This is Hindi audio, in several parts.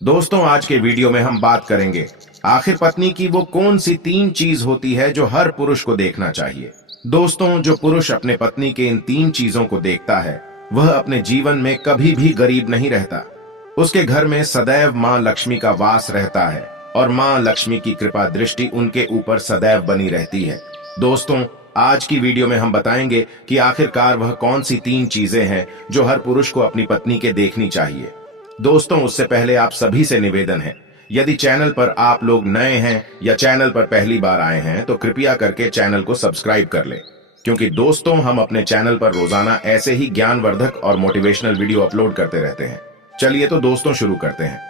दोस्तों, आज के वीडियो में हम बात करेंगे आखिर पत्नी की वो कौन सी 3 चीज होती है जो हर पुरुष को देखना चाहिए। दोस्तों, जो पुरुष अपने पत्नी के इन 3 चीजों को देखता है वह अपने जीवन में कभी भी गरीब नहीं रहता। उसके घर में सदैव मां लक्ष्मी का वास रहता है और मां लक्ष्मी की कृपा दृष्टि उनके ऊपर सदैव बनी रहती है। दोस्तों, आज की वीडियो में हम बताएंगे कि आखिरकार वह कौन सी 3 चीजें हैं जो हर पुरुष को अपनी पत्नी के देखनी चाहिए। दोस्तों, उससे पहले आप सभी से निवेदन है, यदि चैनल पर आप लोग नए हैं या चैनल पर पहली बार आए हैं तो कृपया करके चैनल को सब्सक्राइब कर लें, क्योंकि दोस्तों हम अपने चैनल पर रोजाना ऐसे ही ज्ञानवर्धक और मोटिवेशनल वीडियो अपलोड करते रहते हैं। चलिए तो दोस्तों शुरू करते हैं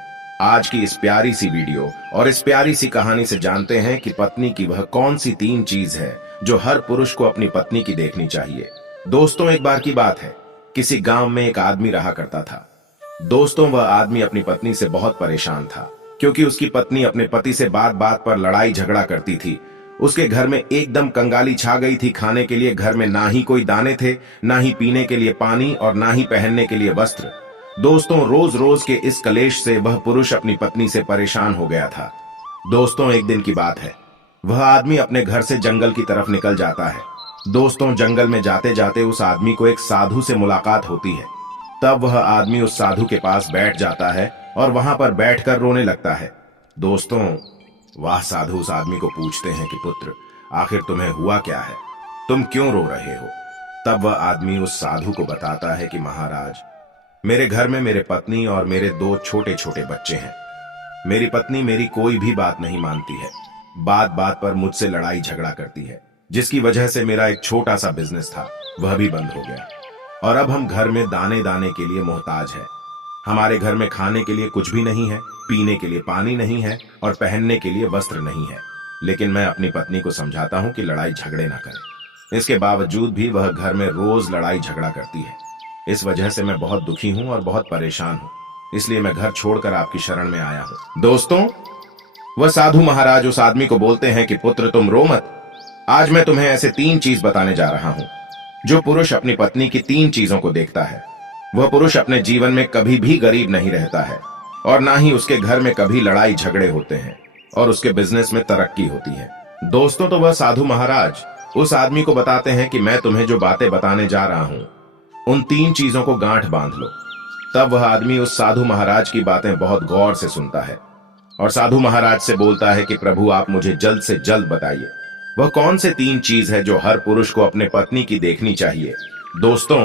आज की इस प्यारी सी वीडियो और इस प्यारी सी कहानी से। जानते हैं कि पत्नी की वह कौन सी 3 चीज है जो हर पुरुष को अपनी पत्नी की देखनी चाहिए। दोस्तों, एक बार की बात है, किसी गांव में एक आदमी रहा करता था। दोस्तों, वह आदमी अपनी पत्नी से बहुत परेशान था, क्योंकि उसकी पत्नी अपने पति से बात बात पर लड़ाई झगड़ा करती थी। उसके घर में एकदम कंगाली छा गई थी। खाने के लिए घर में ना ही कोई दाने थे, ना ही पीने के लिए पानी और ना ही पहनने के लिए वस्त्र। दोस्तों, रोज रोज के इस कलेश से वह पुरुष अपनी पत्नी से परेशान हो गया था। दोस्तों, एक दिन की बात है, वह आदमी अपने घर से जंगल की तरफ निकल जाता है। दोस्तों, जंगल में जाते जाते उस आदमी को एक साधु से मुलाकात होती है। तब वह आदमी उस साधु के पास बैठ जाता है और वहां पर बैठकर रोने लगता है। दोस्तों, वह साधु उस आदमी को पूछते हैं कि पुत्र, आखिर तुम्हें हुआ क्या है, तुम क्यों रो रहे हो। तब वह आदमी उस साधु को बताता है कि महाराज, मेरे घर में मेरे पत्नी और मेरे 2 छोटे छोटे बच्चे हैं। मेरी पत्नी मेरी कोई भी बात नहीं मानती है, बात बात पर मुझसे लड़ाई झगड़ा करती है, जिसकी वजह से मेरा एक छोटा सा बिजनेस था वह भी बंद हो गया और अब हम घर में दाने दाने के लिए मोहताज है। हमारे घर में खाने के लिए कुछ भी नहीं है, पीने के लिए पानी नहीं है और पहनने के लिए वस्त्र नहीं है। लेकिन मैं अपनी पत्नी को समझाता हूँ कि लड़ाई झगड़े ना करे। इसके बावजूद भी वह घर में रोज लड़ाई झगड़ा करती है। इस वजह से मैं बहुत दुखी हूँ और बहुत परेशान हूँ, इसलिए मैं घर छोड़कर आपकी शरण में आया हूँ। दोस्तों, वह साधु महाराज उस आदमी को बोलते हैं कि पुत्र तुम रो मत, आज मैं तुम्हें ऐसे 3 चीज बताने जा रहा हूँ। जो पुरुष अपनी पत्नी की 3 चीजों को देखता है वह पुरुष अपने जीवन में कभी भी गरीब नहीं रहता है और ना ही उसके घर में कभी लड़ाई झगड़े होते हैं और उसके बिजनेस में तरक्की होती है। दोस्तों, तो वह साधु महाराज उस आदमी को बताते हैं कि मैं तुम्हें जो बातें बताने जा रहा हूं उन 3 चीजों को गांठ बांध लो। तब वह आदमी उस साधु महाराज की बातें बहुत गौर से सुनता है और साधु महाराज से बोलता है कि प्रभु, आप मुझे जल्द से जल्द बताइए वह कौन से 3 चीज है जो हर पुरुष को अपने पत्नी की देखनी चाहिए। दोस्तों,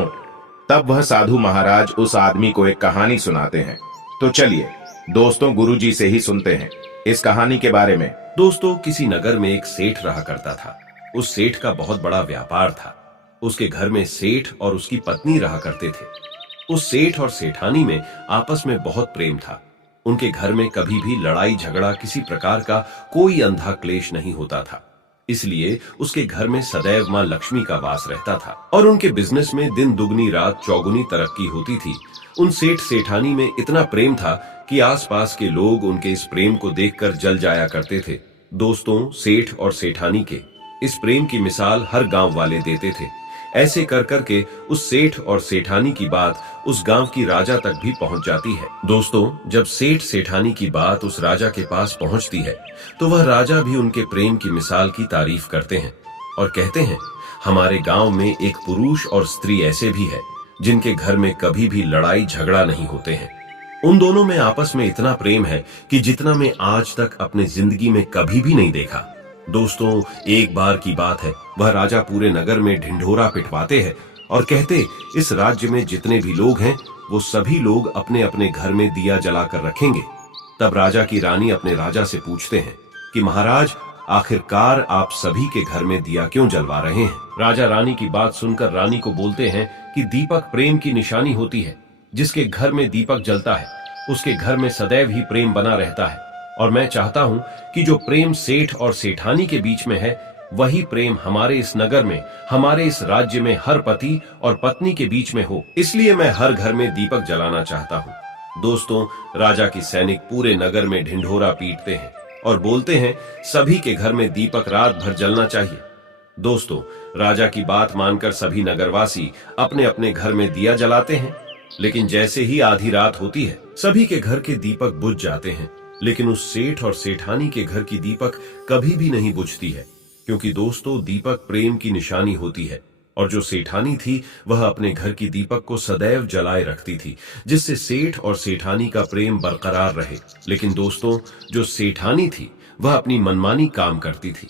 तब वह साधु महाराज उस आदमी को एक कहानी सुनाते हैं। तो चलिए दोस्तों, गुरुजी से ही सुनते हैं इस कहानी के बारे में। दोस्तों, किसी नगर में एक सेठ रहा करता था। उस सेठ का बहुत बड़ा व्यापार था। उसके घर में सेठ और उसकी पत्नी रहा करते थे। उस सेठ और सेठानी में आपस में बहुत प्रेम था। उनके घर में कभी भी लड़ाई झगड़ा किसी प्रकार का कोई अंधा क्लेश नहीं होता था। इसलिए उसके घर में सदैव मां लक्ष्मी का वास रहता था और उनके बिजनेस में दिन दुगनी रात चौगुनी तरक्की होती थी। उन सेठ सेठानी में इतना प्रेम था कि आसपास के लोग उनके इस प्रेम को देखकर जल जाया करते थे। दोस्तों, सेठ और सेठानी के इस प्रेम की मिसाल हर गांव वाले देते थे। ऐसे कर करके उस सेठ और सेठानी की बात उस गांव की राजा तक भी पहुंच जाती है। दोस्तों, जब सेठ सेठानी की बात उस राजा के पास पहुंचती है तो वह राजा भी उनके प्रेम की मिसाल की तारीफ करते हैं और कहते हैं, हमारे गांव में एक पुरुष और स्त्री ऐसे भी है जिनके घर में कभी भी लड़ाई झगड़ा नहीं होते हैं। उन दोनों में आपस में इतना प्रेम है कि जितना मैं आज तक अपने जिंदगी में कभी भी नहीं देखा। दोस्तों, एक बार की बात है, वह राजा पूरे नगर में ढिंढोरा पिटवाते हैं और कहते, इस राज्य में जितने भी लोग हैं वो सभी लोग अपने अपने घर में दिया जलाकर रखेंगे। तब राजा की रानी अपने राजा से पूछते हैं कि महाराज, आखिरकार आप सभी के घर में दिया क्यों जलवा रहे हैं। राजा रानी की बात सुनकर रानी को बोलते हैं कि दीपक प्रेम की निशानी होती है। जिसके घर में दीपक जलता है उसके घर में सदैव ही प्रेम बना रहता है और मैं चाहता हूं कि जो प्रेम सेठ और सेठानी के बीच में है वही प्रेम हमारे इस नगर में, हमारे इस राज्य में हर पति और पत्नी के बीच में हो। इसलिए मैं हर घर में दीपक जलाना चाहता हूं। दोस्तों, राजा की सैनिक पूरे नगर में ढिंढोरा पीटते हैं और बोलते हैं, सभी के घर में दीपक रात भर जलना चाहिए। दोस्तों, राजा की बात मानकर सभी नगरवासी अपने अपने घर में दिया जलाते हैं लेकिन जैसे ही आधी रात होती है सभी के घर के दीपक बुझ जाते हैं, लेकिन उस सेठ और सेठानी के घर की दीपक कभी भी नहीं बुझती है, क्योंकि दोस्तों दीपक प्रेम की निशानी होती है और जो सेठानी थी वह अपने घर की दीपक को सदैव जलाए रखती थी, जिससे सेठ और सेठानी का प्रेम बरकरार रहे। लेकिन दोस्तों जो सेठानी थी वह अपनी मनमानी काम करती थी,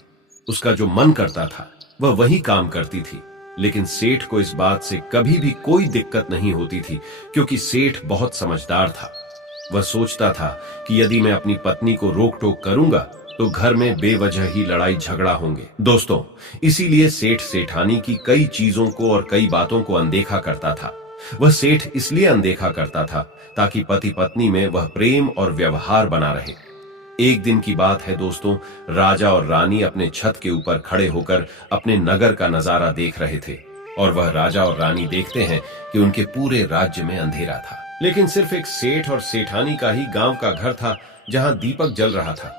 उसका जो मन करता था वह वही काम करती थी। लेकिन सेठ को इस बात से कभी भी कोई दिक्कत नहीं होती थी, क्योंकि सेठ बहुत समझदार था। वह सोचता था कि यदि मैं अपनी पत्नी को रोक टोक करूंगा तो घर में बेवजह ही लड़ाई झगड़ा होंगे। दोस्तों इसीलिए सेठ सेठानी की कई चीजों को और कई बातों को अनदेखा करता था। वह सेठ इसलिए अनदेखा करता था ताकि पति पत्नी में वह प्रेम और व्यवहार बना रहे। एक दिन की बात है दोस्तों, राजा और रानी अपने छत के ऊपर खड़े होकर अपने नगर का नजारा देख रहे थे और वह राजा और रानी देखते हैं कि उनके पूरे राज्य में अंधेरा था, लेकिन सिर्फ एक सेठ और सेठानी का ही गांव का घर था जहां दीपक जल रहा था।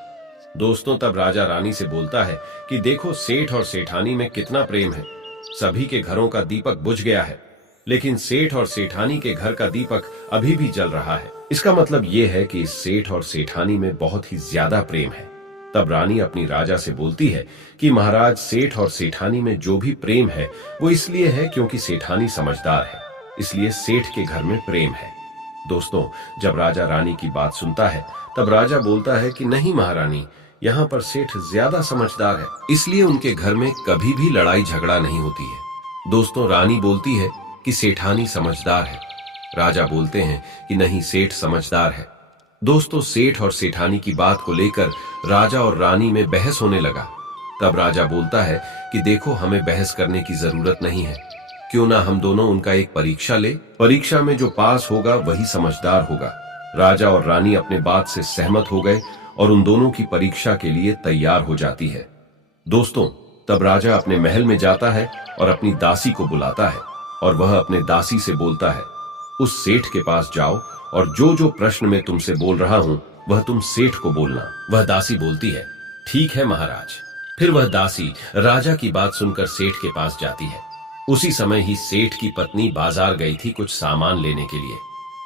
दोस्तों तब राजा रानी से बोलता है कि देखो सेठ और सेठानी में कितना प्रेम है, सभी के घरों का दीपक बुझ गया है लेकिन सेठ और सेठानी के घर का दीपक अभी भी जल रहा है। इसका मतलब यह है कि इस सेठ और सेठानी में बहुत ही ज्यादा प्रेम है। तब रानी अपनी राजा से बोलती है कि महाराज सेठ और सेठानी में जो भी प्रेम है वो इसलिए है क्योंकि सेठानी समझदार है, इसलिए सेठ के घर में प्रेम है। दोस्तों जब राजा रानी की बात सुनता है तब राजा बोलता है कि नहीं महारानी, यहाँ पर सेठ ज्यादा समझदार है, इसलिए उनके घर में कभी भी लड़ाई झगड़ा नहीं होती है। दोस्तों रानी बोलती है कि सेठानी समझदार है, राजा बोलते हैं कि नहीं सेठ समझदार है। दोस्तों सेठ और सेठानी की बात को लेकर राजा और रानी में बहस होने लगा। तब राजा बोलता है कि देखो हमें बहस करने की जरूरत नहीं है, क्यों ना हम दोनों उनका एक परीक्षा ले, परीक्षा में जो पास होगा वही समझदार होगा। राजा और रानी अपने बात से सहमत हो गए और उन दोनों की परीक्षा के लिए तैयार हो जाती है। दोस्तों तब राजा अपने महल में जाता है और अपनी दासी को बुलाता है और वह अपने दासी से बोलता है उस सेठ के पास जाओ और जो जो प्रश्न मैं तुमसे बोल रहा हूं वह तुम सेठ को बोलना। वह दासी बोलती है ठीक है महाराज। फिर वह दासी राजा की बात सुनकर सेठ के पास जाती है। उसी समय ही सेठ की पत्नी बाजार गई थी कुछ सामान लेने के लिए।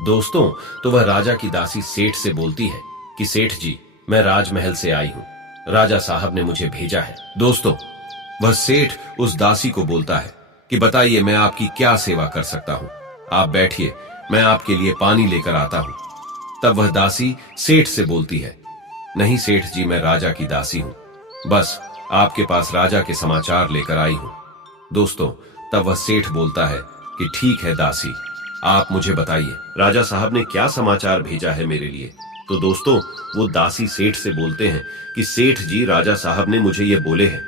दोस्तों तो वह राजा की दासी सेठ से बोलती है कि सेठ जी मैं राजमहल से आई हूँ, राजा साहब ने मुझे भेजा है। दोस्तों वह सेठ उस दासी को बोलता है कि बताइए मैं आपकी क्या सेवा कर सकता हूँ, आप बैठिए मैं आपके लिए पानी लेकर आता हूँ। तब वह दासी सेठ से बोलती है नहीं सेठ जी मैं राजा की दासी हूँ, बस आपके पास राजा के समाचार लेकर आई हूँ। दोस्तों तब वह सेठ बोलता है कि ठीक है दासी आप मुझे बताइए राजा साहब ने क्या समाचार भेजा है मेरे लिए। तो दोस्तों वो दासी सेठ से बोलते हैं कि सेठ जी राजा साहब ने मुझे ये बोले हैं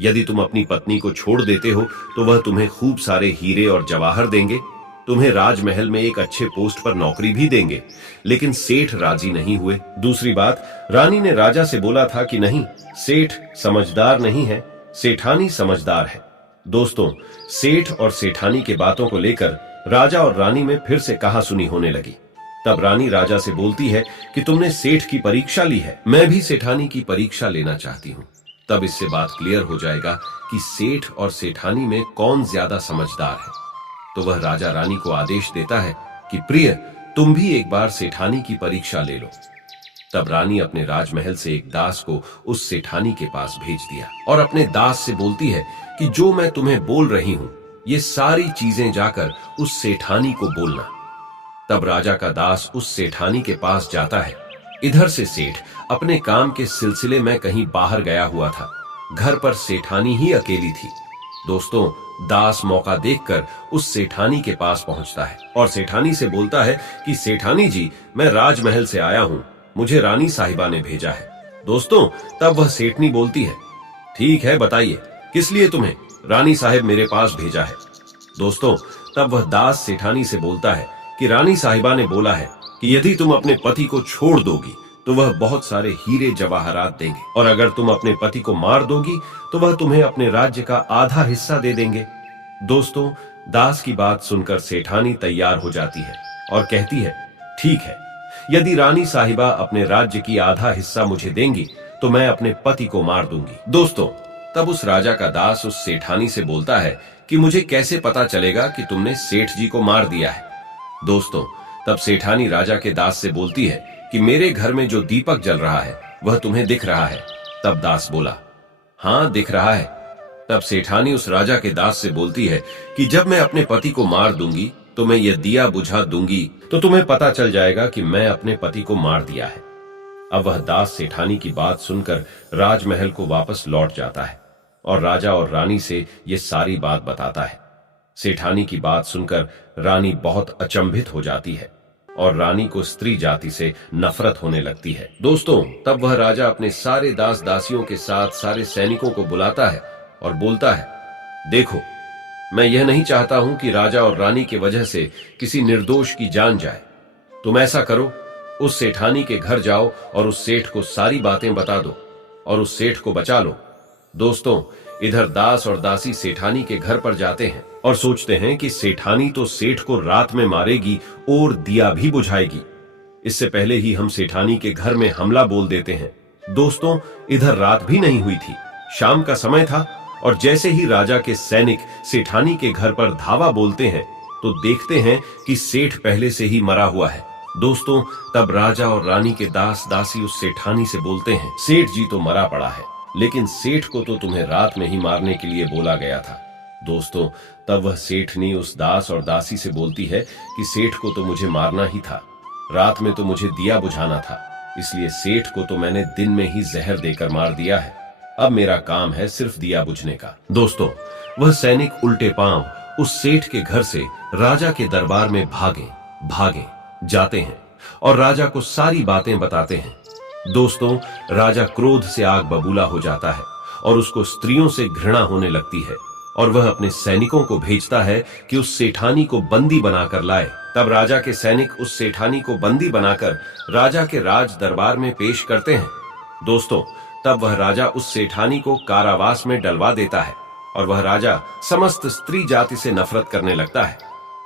यदि तुम अपनी पत्नी को छोड़ देते हो तो वह तुम्हें खूब सारे हीरे और जवाहर देंगे, तुम्हें राजमहल में एक अच्छे पोस्ट पर नौकरी भी देंगे। लेकिन सेठ राजी नहीं हुए। दूसरी बात रानी ने राजा से बोला था कि नहीं सेठ समझदार नहीं है, सेठानी समझदार है। दोस्तों सेठ और सेठानी के बातों को लेकर राजा और रानी में फिर से कहासुनी होने लगी। तब रानी राजा से बोलती है कि तुमने सेठ की परीक्षा ली है, मैं भी सेठानी की परीक्षा लेना चाहती हूँ। तब इससे बात क्लियर हो जाएगा कि सेठ और सेठानी में कौन ज्यादा समझदार है। तो वह राजा रानी को आदेश देता है कि प्रिय तुम भी एक बार सेठानी की परीक्षा ले लो। तब रानी अपने राजमहल से एक दास को उस सेठानी के पास भेज दिया और अपने दास से बोलती है कि जो मैं तुम्हें बोल रही हूँ ये सारी चीजें जाकर उस सेठानी को बोलना। तब राजा का दास उस सेठानी के पास जाता है। इधर से सेठ अपने काम के सिलसिले में कहीं बाहर गया हुआ था, घर पर सेठानी ही अकेली थी। दोस्तों दास मौका देखकर उस सेठानी के पास पहुंचता है और सेठानी से बोलता है कि सेठानी जी मैं राजमहल से आया हूं, मुझे रानी साहिबा ने भेजा है। दोस्तों तब वह सेठनी बोलती है ठीक है बताइए किस लिए तुम्हें रानी साहिब मेरे पास भेजा है। दोस्तों तब वह दास सेठानी से बोलता है कि रानी साहिबा ने बोला है कि यदि तुम अपने पति को छोड़ दोगी तो वह बहुत सारे हीरे जवाहरात देंगे और अगर तुम अपने पति को मार दोगी तो वह तुम्हें अपने राज्य का आधा हिस्सा दे देंगे। दोस्तों दास की बात सुनकर सेठानी तैयार हो जाती है और कहती है ठीक है यदि रानी साहिबा अपने राज्य की आधा हिस्सा मुझे देंगी तो मैं अपने पति को मार दूंगी। दोस्तों तब उस राजा का दास उस सेठानी से बोलता है कि मुझे कैसे पता चलेगा कि तुमने सेठ जी को मार दिया है। दोस्तों, तब सेठानी राजा के दास से बोलती है कि मेरे घर में जो दीपक जल रहा है वह तुम्हें दिख रहा है। तब दास बोला, हाँ दिख रहा है। तब सेठानी उस राजा के दास से बोलती है कि जब मैं अपने पति को मार दूंगी तो मैं यह दिया बुझा दूंगी तो तुम्हें पता चल जाएगा कि मैं अपने पति को मार दिया है। अब वह दास सेठानी की बात सुनकर राजमहल को वापस लौट जाता है और राजा और रानी से ये सारी बात बताता है। सेठानी की बात सुनकर रानी बहुत अचंभित हो जाती है और रानी को स्त्री जाति से नफरत होने लगती है। दोस्तों, तब वह राजा अपने सारे दास दासियों के साथ सारे सैनिकों को बुलाता है और बोलता है, देखो, मैं यह नहीं चाहता हूं कि राजा और रानी की वजह से किसी निर्दोष की जान जाए। तुम ऐसा करो, उस सेठानी के घर जाओ और उस सेठ को सारी बातें बता दो और उस सेठ को बचा लो। दोस्तों, इधर दास और दासी सेठानी के घर पर जाते हैं और सोचते हैं कि सेठानी तो सेठ को रात में मारेगी और दिया भी बुझाएगी। इससे पहले ही हम सेठानी के घर में हमला बोल देते हैं। दोस्तों, इधर रात भी नहीं हुई थी, शाम का समय था और जैसे ही राजा के सैनिक सेठानी के घर पर धावा बोलते हैं तो देखते हैं कि सेठ पहले से ही मरा हुआ है। दोस्तों, तब राजा और रानी के दास दासी उस सेठानी से बोलते हैं, सेठ जी तो मरा पड़ा है, लेकिन सेठ को तो तुम्हें रात में ही मारने के लिए बोला गया था। दोस्तों, तब वह सेठनी उस दास और दासी से बोलती है कि सेठ को तो मुझे मारना ही था, रात में तो मुझे दिया बुझाना था, इसलिए सेठ को तो मैंने दिन में ही जहर देकर मार दिया है। अब मेरा काम है सिर्फ दिया बुझने का। दोस्तों, वह सैनिक उल्टे पांव उस सेठ के घर से राजा के दरबार में भागे जाते हैं और राजा को सारी बातें बताते हैं। दोस्तों, राजा क्रोध से आग बबूला हो जाता है और उसको स्त्रियों से घृणा होने लगती है और वह अपने सैनिकों को भेजता है कि उस सेठानी को बंदी बनाकर लाए। तब राजा के सैनिक उस सेठानी को बंदी बनाकर राजा के राज दरबार में पेश करते हैं। दोस्तों, तब वह राजा उस सेठानी को कारावास में डलवा देता है और वह राजा समस्त स्त्री जाति से नफरत करने लगता है।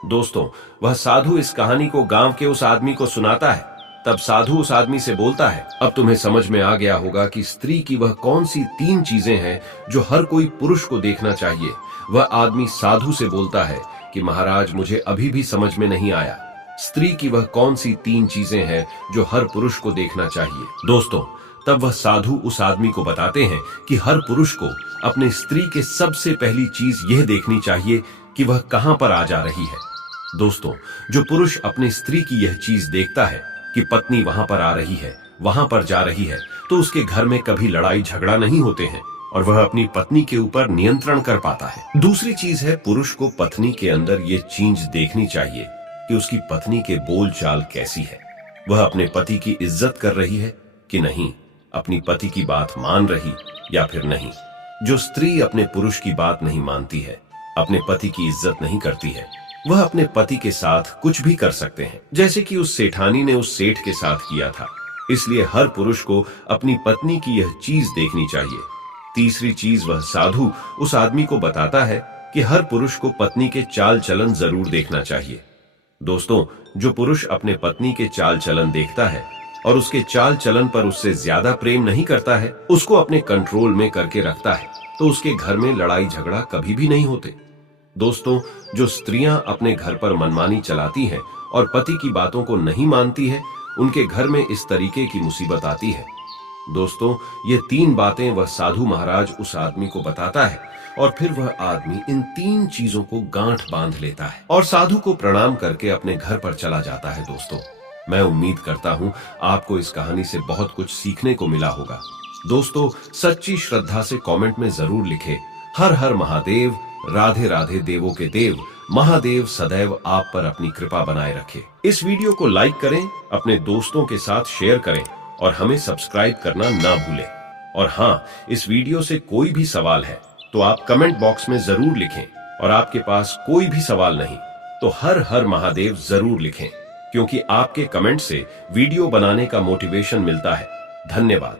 दोस्तों, वह साधु इस कहानी को गांव के उस आदमी को सुनाता है। तब साधु उस आदमी से बोलता है, अब तुम्हें समझ में आ गया होगा कि स्त्री की वह कौन सी 3 चीजें हैं जो हर कोई पुरुष को देखना चाहिए। वह आदमी साधु से बोलता है कि महाराज, मुझे अभी भी समझ में नहीं आया, स्त्री की वह कौन सी 3 चीजें हैं जो हर पुरुष को देखना चाहिए। दोस्तों, तब वह साधु उस आदमी को बताते हैं कि हर पुरुष को अपने स्त्री के सबसे पहली चीज यह देखनी चाहिए कि वह कहां पर आ जा रही है। दोस्तों, जो पुरुष अपनी स्त्री की यह चीज देखता है कि पत्नी वहां पर आ रही है, वहां पर जा रही है, तो उसके घर में कभी लड़ाई झगड़ा नहीं होते हैं और वह अपनी पत्नी के ऊपर नियंत्रण कर पाता है। दूसरी चीज है, पुरुष को पत्नी के अंदर ये चीज देखनी चाहिए कि उसकी पत्नी के बोल चाल कैसी है, वह अपने पति की इज्जत कर रही है कि नहीं, अपनी पति की बात मान रही या फिर नहीं। जो स्त्री अपने पुरुष की बात नहीं मानती है, अपने पति की इज्जत नहीं करती है, वह अपने पति के साथ कुछ भी कर सकते हैं, जैसे कि उस सेठानी ने उस सेठ के साथ किया था। इसलिए हर पुरुष को अपनी पत्नी की यह चीज देखनी चाहिए। तीसरी चीज, वह साधु उस आदमी को बताता है कि हर पुरुष को पत्नी के चाल चलन जरूर देखना चाहिए। दोस्तों, जो पुरुष अपने पत्नी के चाल चलन देखता है और उसके चाल चलन पर उससे ज्यादा प्रेम नहीं करता है, उसको अपने कंट्रोल में करके रखता है, तो उसके घर में लड़ाई झगड़ा कभी भी नहीं होते। दोस्तों, जो स्त्रियां अपने घर पर मनमानी चलाती हैं और पति की बातों को नहीं मानती है, उनके घर में इस तरीके की मुसीबत आती है। दोस्तों, ये 3 बातें वह साधु महाराज उस आदमी को बताता है और फिर वह आदमी इन 3 चीजों को गांठ बांध लेता है और साधु को प्रणाम करके अपने घर पर चला जाता है। दोस्तों, मैं उम्मीद करता हूं आपको इस कहानी से बहुत कुछ सीखने को मिला होगा। दोस्तों, सच्ची श्रद्धा से कमेंट में जरूर लिखें, हर हर महादेव, राधे राधे देवों के देव, महादेव सदैव आप पर अपनी कृपा बनाए रखे। इस वीडियो को लाइक करें, अपने दोस्तों के साथ शेयर करें और हमें सब्सक्राइब करना ना भूलें। और हाँ, इस वीडियो से कोई भी सवाल है तो आप कमेंट बॉक्स में जरूर लिखें, और आपके पास कोई भी सवाल नहीं तो हर हर महादेव जरूर लिखें, क्योंकि आपके कमेंट से वीडियो बनाने का मोटिवेशन मिलता है। धन्यवाद।